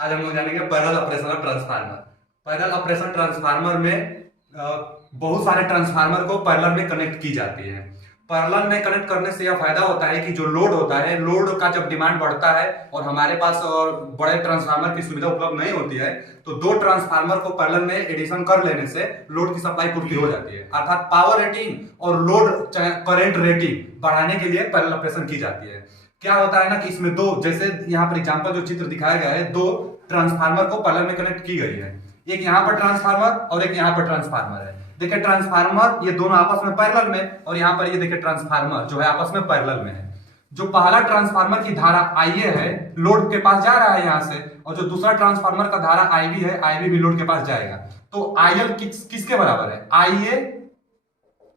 आज हम लोग जानेंगे parallel operation transformer. Parallel operation transformer में बहुत सारे ट्रांसफार्मर को पैरेलल में कनेक्ट की जाती है। पैरेलल में कनेक्ट करने से यह फायदा होता है कि जो लोड होता है, लोड का जब डिमांड बढ़ता है और हमारे पास बड़े ट्रांसफार्मर की सुविधा उपलब्ध नहीं होती है, तो दो ट्रांसफार्मर को पैरेलल में एडिशन कर लेने से लोड की सप्लाई पूर्ति हो जाती है। अर्थात पावर रेटिंग और लोड करंट रेटिंग बढ़ाने के लिए पैरेलल ऑपरेशन की जाती है। क्या होता है ना कि इसमें दो, जैसे यहाँ पर एग्जांपल जो चित्र दिखाया गया है, दो ट्रांसफार्मर को पैरेलल में कनेक्ट की गई है। एक यहाँ पर ट्रांसफार्मर और एक यहाँ पर ट्रांसफार्मर है। देखिए ट्रांसफार्मर ये दोनों आपस में पैरेलल में, और यहाँ पर ये देखिए ट्रांसफार्मर जो है आपस में पैरेलल में है। जो पहला ट्रांसफार्मर की धारा IA है, लोड के पास जा रहा है यहाँ से, और जो दूसरा ट्रांसफार्मर का धारा IB है, IB भी लोड के पास जाएगा। तो IL किसके बराबर है? IA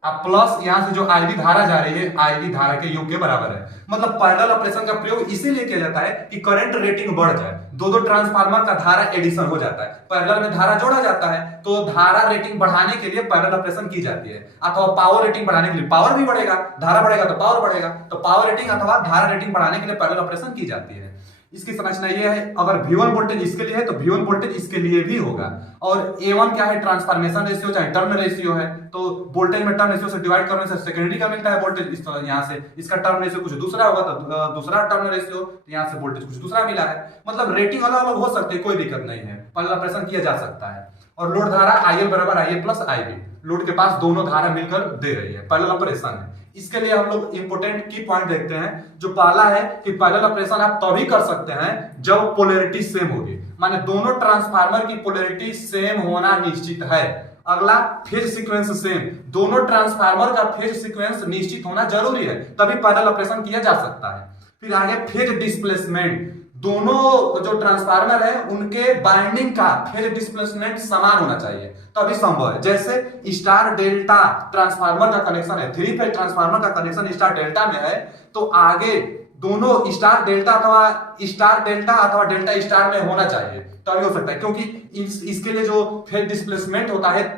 अब प्लस यहाँ से जो IB धारा जा रही है, IB धारा के योग के बराबर है। मतलब पैरेलल ऑपरेशन का प्रयोग इसीलिए किया जाता है कि करंट रेटिंग बढ़ जाए, दो ट्रांसफार्मर का धारा एडिशन हो जाता है, पैरेलल में धारा जोड़ा जाता है, तो धारा रेटिंग बढ़ाने के लिए पैरेलल ऑपरेशन की जाती है। अथवा पावर रेटिंग बढ़ाने के लिए, पावर भी बढ़ेगा, धारा बढ़ेगा तो पावर बढ़ेगा, तो पावर रेटिंग अथवा धारा रेटिंग बढ़ाने के लिए पैरेलल ऑपरेशन की जाती है। इसकी संरचना ये है, अगर V1 वोल्टेज इसके लिए है तो V1 वोल्टेज इसके लिए भी होगा। और A1 क्या है? ट्रांसफॉर्मेशन रेशियो चाहे टर्न रेशियो है, तो वोल्टेज में टर्न रेशियो से डिवाइड करने से सेकेंडरी का मिलता है वोल्टेज। इस तरह यहाँ से इसका टर्न रेशियो कुछ दूसरा होगा तो दूसरा टर्न रेशियो, तो यहाँ से वोल्टेज कुछ दूसरा मिला है। मतलब रेटिंग अलग अलग हो सकती है, कोई दिक्कत नहीं है, पैरेलल ऑपरेशन किया जा सकता है। और लोड धारा IL बराबर IA प्लस IB, लोड के पास दोनों धारा मिलकर दे रही है, पैरेलल ऑपरेशन है। इसके लिए हम लोग इंपोर्टेंट की पॉइंट देखते हैं। जो पहला है कि पैरेलल ऑपरेशन आप तभी कर सकते हैं जब पोलैरिटी सेम होगी, माने दोनों ट्रांसफार्मर की पोलैरिटी सेम होना निश्चित है। अगला फेज सीक्वेंस सेम, दोनों ट्रांसफार्मर का फेज सीक्वेंस निश्चित होना जरूरी है, तभी पैरेलल ऑपरेशन किया जा सकता है। फिर आगे फेज डिस्प्लेसमेंट, दोनों जो ट्रांसफार्मर है उनके बाइंडिंग का फेज डिस्प्लेसमेंट समान होना चाहिए, तभी संभव है। जैसे स्टार डेल्टा ट्रांसफार्मर का कनेक्शन है, थ्री फेज ट्रांसफार्मर का कनेक्शन स्टार डेल्टा में है, तो आगे दोनों स्टार डेल्टा अथवा डेल्टा स्टार में होना चाहिए, तभी हो सकता है। क्योंकि इसके लिए जो फेज डिस्प्लेसमेंट होता है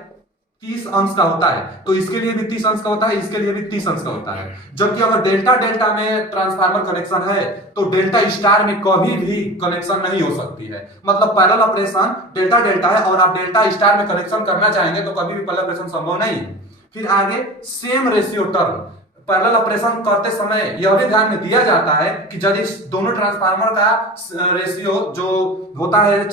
30 अंश का होता है, तो इसके लिए भी 30 अंश का होता है, इसके लिए भी 30 अंश का होता है। जबकि अगर डेल्टा में ट्रांसफार्मर कनेक्शन है तो डेल्टा स्टार में कभी भी कनेक्शन नहीं हो सकती है। मतलब पैरेलल ऑपरेशन डेल्टा है और आप डेल्टा स्टार में कनेक्शन करना चाहेंगे तो कभी भी पैरेलल ऑपरेशन संभव नहीं है। फिर आगे same ratio turn, parallel operation करते समय यह भी ध्यान में दिया जाता है कि यदि दोनों ट्रांसफार्मर का रेशियो जो होता है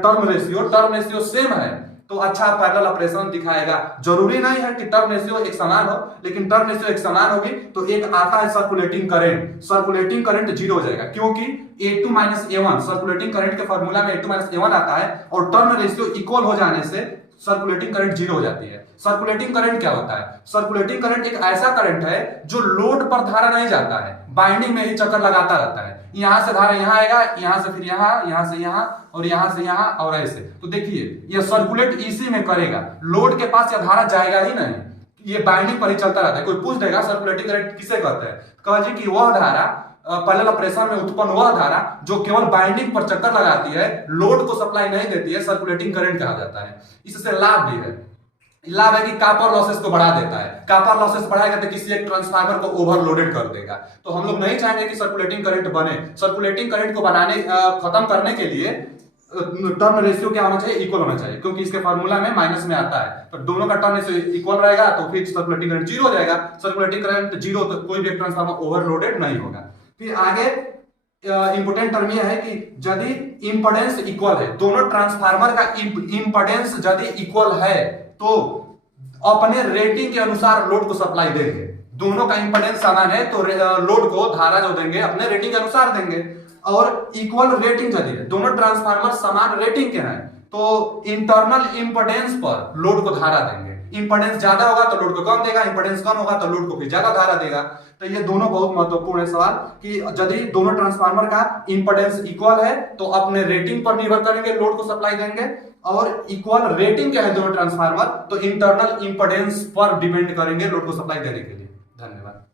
टर्म रेशियो सेम है तो अच्छा पैरेलल ऑपरेशन दिखाएगा। जरूरी नहीं है कि टर्म रेशियो एक समान हो, लेकिन टर्म रेशियो एक समान होगी तो एक आता है सर्कुलेटिंग करंट 0 हो जाएगा, क्योंकि A2 - A1 सर्कुलेटिंग करंट के फार्मूला में A2 - A1 आता है, और टर्म रेशियो इक्वल हो जाने से सर्कुलेटिंग करंट 0 हो जाती है। सर्कुलेटिंग करंट क्या होता है? सर्कुलेटिंग करंट एक ऐसा करंट है जो लोड पर धारा नहीं जाता है, बाइंडिंग में ही चक्कर लगाता रहता है। यहां से धारा यहां आएगा, यहां से फिर यहां से यहां और यहां से यहां और ऐसे। तो देखिए यह सर्कुलेट इसी में करेगा, लोड के पास यह धारा जाएगा ही नहीं, ये बाइंडिंग पर ही चलता रहता है। कोई पूछ देगा सर्कुलेटिंग करंट किसे कहते हैं, कह जी कि वह धारा पैरेलल ऑपरेशन में उत्पन्न वह धारा जो केवल बाइंडिंग पर चक्कर लगाती है, लोड को सप्लाई नहीं देती है, सर्कुलेटिंग करंट कहा जाता है। इससे लाभ भी है, लाभ है कि कॉपर लॉसेस को बढ़ा देता है। कॉपर लॉसेस बढ़ाएगा तो किसी एक ट्रांसफार्मर को ओवरलोडेड कर देगा, तो हम लोग नहीं चाहेंगे कि सर्कुलेटिंग करंट बने। सर्कुलेटिंग करंट को बनाने खत्म करने के लिए टर्न रेशियो क्या होना चाहिए? इक्वल होना चाहिए, क्योंकि इसके फार्मूला में माइनस में आता है, तो दोनों का टर्न रेशियो इक्वल रहेगा तो फिर सर्कुलेटिंग करंट 0 हो जाएगा। सर्कुलेटिंग करंट 0 तो कोई भी ट्रांसफार्मर ओवरलोडेड नहीं होगा। फिर आगे इंपोर्टेंट टर्म यह है कि यदि इंपेडेंस इक्वल है, दोनों ट्रांसफार्मर का इंपेडेंस यदि इक्वल है तो अपने रेटिंग के अनुसार लोड को सप्लाई देंगे। दोनों का इंपेडेंस समान है तो लोड को धारा जो देंगे अपने रेटिंग के अनुसार देंगे। और इक्वल रेटिंग यदि है, दोनों ट्रांसफार्मर समान रेटिंग के हैं, तो इंटरनल इंपेडेंस पर लोड को धारा देंगे। इंपेडेंस ज्यादा होगा तो लोड को कम देगा, इंपेडेंस कम होगा तो लोड को फिर ज्यादा धारा देगा। तो ये दोनों बहुत महत्वपूर्ण है सवाल कि यदि दोनों ट्रांसफार्मर का इंपेडेंस इक्वल है तो अपने रेटिंग पर निर्भर करेंगे, लोड को सप्लाई देंगे। और इक्वल रेटिंग के हैं दोनों ट्रांसफार्मर तो इंटरनल इंपेडेंस पर डिपेंड करेंगे लोड को सप्लाई देने के लिए। धन्यवाद।